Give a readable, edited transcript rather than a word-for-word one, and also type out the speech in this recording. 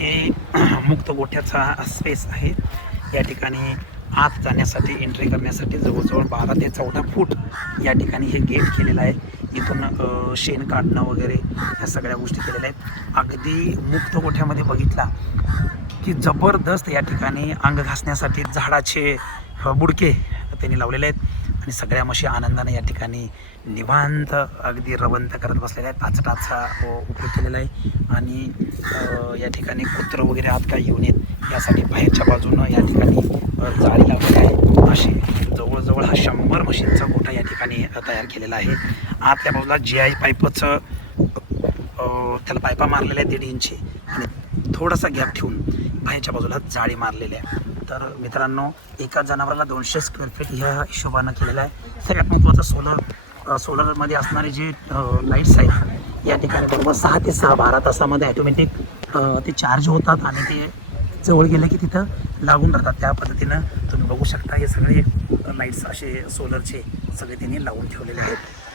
हे मुक्त गोठ्याचा स्पेस आहे. या ठिकाणी आत जाण्यासाठी एंट्री करण्यासाठी जवळजवळ 12 ते 14 फूट या ठिकाणी हे गेट केलेलं आहे. इथून शेण काढणं वगैरे ह्या सगळ्या गोष्टी केलेल्या आहेत. अगदी मुक्त गोठ्यामध्ये बघितला की जबरदस्त या ठिकाणी अंग घासण्यासाठी झाडाचे बुडके त्यांनी लावलेले आहेत आणि सगळ्या म्हशी आनंदाने या ठिकाणी निवांत अगदी रवंत करत बसलेल्या आहेत. टाचा उपयोग केलेला आहे आणि या ठिकाणी कुत्रं वगैरे आत काय येऊन येत यासाठी बाहेरच्या बाजूनं या ठिकाणी जाळी लावलेली आहे. अशी जवळजवळ हा 100 म्हशींचा गोठा या ठिकाणी तयार केलेला आहे. आतल्या बाजूला GI पाईपचं त्याला पायपा मारलेल्या आहेत 1.5 इंची आणि थोडासा गॅप ठेवून बाहेरच्या बाजूला जाळी मारलेली आहे. तर मित्रांनो, एका जनावराला 200 स्क्वेअर फीट ह्या हिशोबानं केलेलं आहे. सगळ्यात महत्त्वाचं सोलरमध्ये असणारे जे लाईट्स आहेत या ठिकाणी बरोबर 6 ते 12 तासामध्ये ॲटोमॅटिक ते चार्ज होतात आणि ते जवळ गेलं की तिथं लागून राहतात. त्या पद्धतीनं तुम्ही बघू शकता हे सगळे लाईट्स असे सोलरचे सगळे त्यांनी लावून ठेवलेले आहेत.